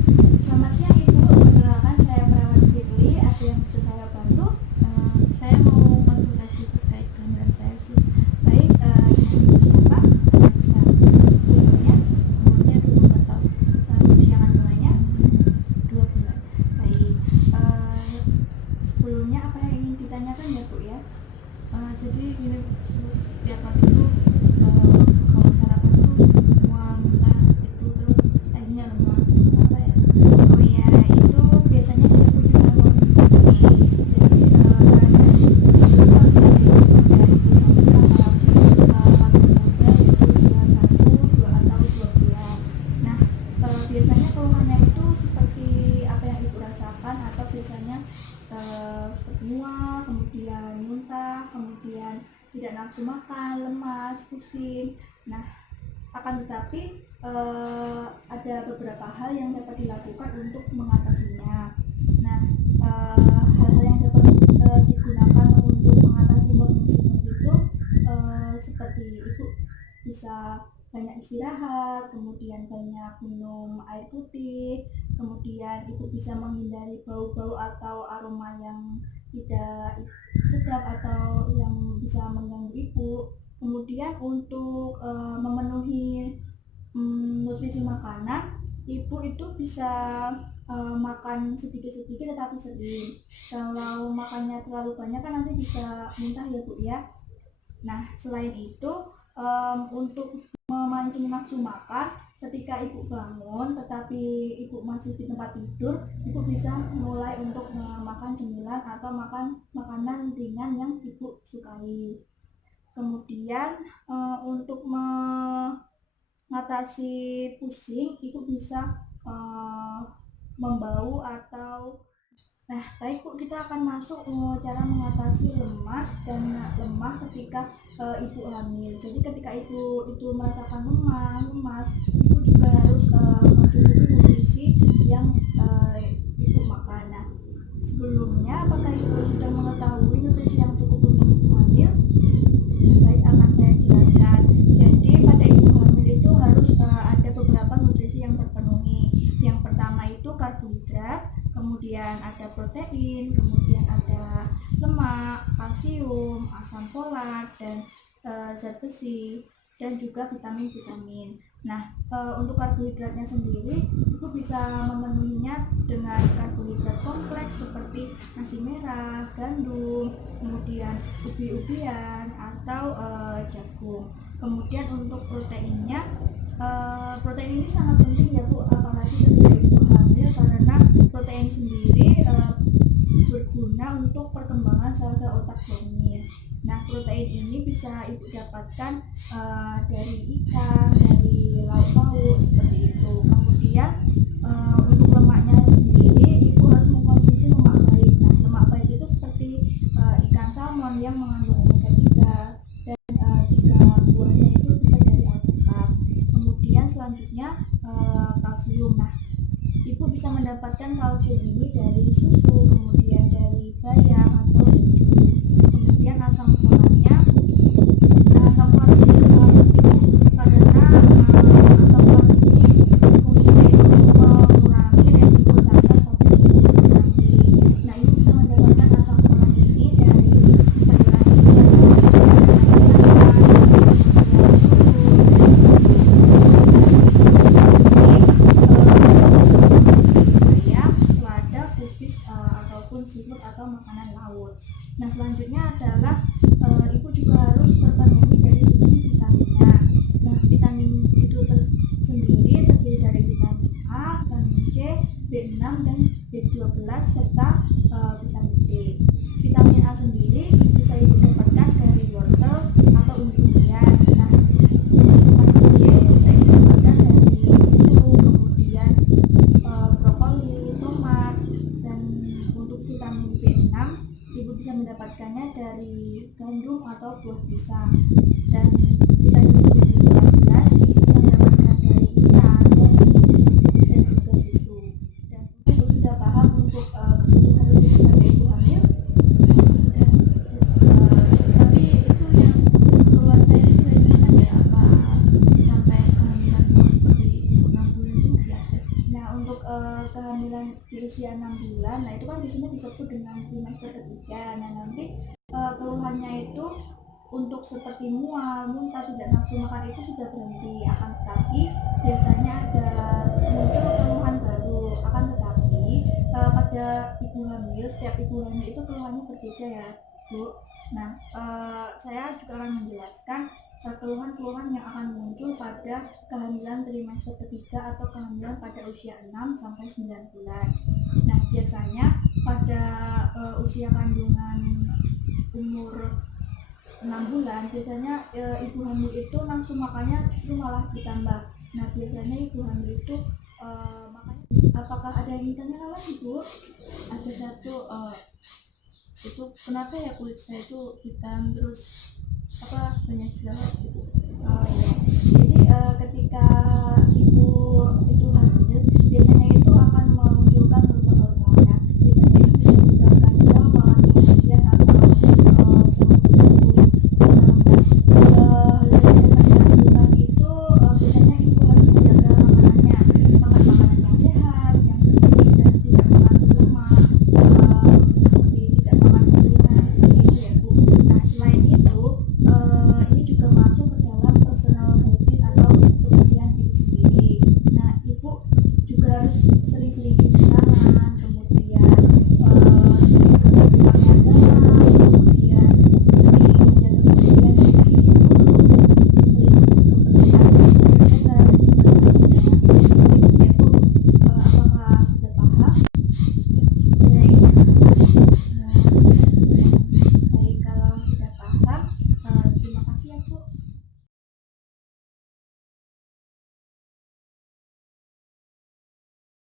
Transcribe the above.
Selamat siang Ibu, perkenalkan saya Perawat Firly. Ada yang bisa saya bantu? Saya mau konsultasi terkait kehamilan saya, sus. Baik, dengan Ibu siapa? Alexa. Umurnya, Umurnya 24 tahun. usia kandungannya. 2 bulan. Baik, sebelumnya apa yang ingin ditanyakan ya Bu ya? Jadi gini, sus, setiap pagi itu kalau sarapan tuh mual, muntah itu, terus akhirnya lemas. Itu kenapa ya? Oh iya, itu biasanya disebut dengan morning sickness. Jadi keadaan itu kalau terjadi pada istri saya apalagi muda yaitu usia 1, 2 atau 2 bulan. Nah, biasanya keluhannya itu seperti apa yang Ibu rasakan atau biasanya seperti mual, kemudian muntah, kemudian tidak nafsu makan, lemas, pusing. Nah, akan tetapi ada beberapa hal yang dapat dilakukan untuk mengatasinya. Nah, hal-hal yang dapat digunakan untuk mengatasi morning sickness itu seperti Ibu bisa banyak istirahat, kemudian banyak minum air putih, kemudian Ibu bisa menghindari bau-bau atau aroma yang tidak sedap atau yang bisa mengganggu Ibu. Kemudian untuk memenuhi nutrisi makanan, Ibu itu bisa makan sedikit-sedikit tetapi sering. Kalau makannya terlalu banyak kan nanti bisa muntah ya Bu ya. Nah, selain itu untuk memancing nafsu makan, ketika Ibu bangun tetapi Ibu masih di tempat tidur, Ibu bisa mulai untuk makan cemilan atau makan makanan ringan yang Ibu sukai. Kemudian untuk mengatasi pusing, Ibu bisa membau atau. Nah, baik Bu, kita akan masuk cara mengatasi lemas dan lemah ketika Ibu hamil. Jadi ketika Ibu itu merasakan lemas, Ibu juga harus mencukupi nutrisi yang Ibu makan. Nah, sebelumnya apakah Ibu sudah mengetahui nutrisi yang cukup untuk Ibu hamil? Baik, akan saya jelaskan. Jadi pada ibu hamil itu harus ada beberapa nutrisi yang terpenuhi. Yang pertama itu karbohidrat, kemudian ada protein, kemudian ada lemak, kalsium, asam folat, dan zat besi, dan juga vitamin-vitamin. Nah, untuk karbohidratnya sendiri, itu bisa memenuhinya dengan karbohidrat kompleks seperti nasi merah, gandum, kemudian ubi-ubian atau jagung. Kemudian untuk proteinnya, protein ini sangat penting ya Bu, apalagi ketika ibu hamil karena protein sendiri berguna untuk perkembangan sel-sel otak janin. Nah, protein ini bisa ibu dapatkan dari ikan, dari lauk pauk seperti itu. Kemudian untuk lemaknya sendiri, ibu harus mengkonsumsi lemak baik. Nah, lemak baik itu seperti ikan salmon yang mengandung omega 3 dan jika buahnya itu bisa dari alpukat. Kemudian selanjutnya kalsium. Nah, ibu bisa mendapatkan kalsium ini dari susu, kemudian dari bayam atau susu. Kemudian asam folatnya, asam folat ini sangat penting karena asam folat ini fungsinya itu mengurangi resiko cacat pada jenis nanti. Nah, ibu bisa mendapatkan asam folat ini dari sayuran ataupun seafood atau makanan laut. Nah, selanjutnya adalah ibu juga harus terpenuhi dari segi vitaminnya. Nah, vitamin itu sendiri terdiri dari vitamin A, vitamin C, B6 dan B12 serta vitamin D. Vitamin A sendiri bisa ibu dapatkan dari wortel atau umbi-umbian. Nah, vitamin C bisa ibu dapatkan dari susu, kemudian brokoli, tomat, dan untuk vitamin B6 ibu bisa mendapatkannya dari gandum atau buah pisang, dan vitamin B12 ibu bisa mendapatkan dari ikan, daging, dan juga susu. Dan ibu sudah paham untuk kebutuhan nutrisi pada ibu hamil? Sudah. Tapi itu yang keluar saya itu dari mana ya? Apa sampai kehamilan seperti 6 bulan itu masih ada? Nah, Nah, untuk kehamilan di usia 6 bulan, nah itu kan biasanya disebut dengan trimester ketiga. Nah, nanti keluhannya itu untuk seperti mual, muntah, tidak nafsu makan itu sudah berhenti. Akan tetapi biasanya ada muncul keluhan baru. Akan tetapi pada ibu hamil, setiap ibu hamil itu keluhannya berbeda ya, Bu. Nah, saya juga akan menjelaskan keluhan-keluhan yang akan muncul pada kehamilan trimester ketiga atau kehamilan pada usia 6 sampai 9 bulan. Nah, biasanya pada usia kandungan umur 6 bulan, biasanya ibu hamil itu nafsu makannya justru malah ditambah. Nah, biasanya ibu hamil itu makanya, apakah ada yang ditanya lagi, Bu? Ada satu itu kenapa ya kulit saya itu hitam terus banyak jerawat gitu. Oh iya. Jadi ketika ibu itu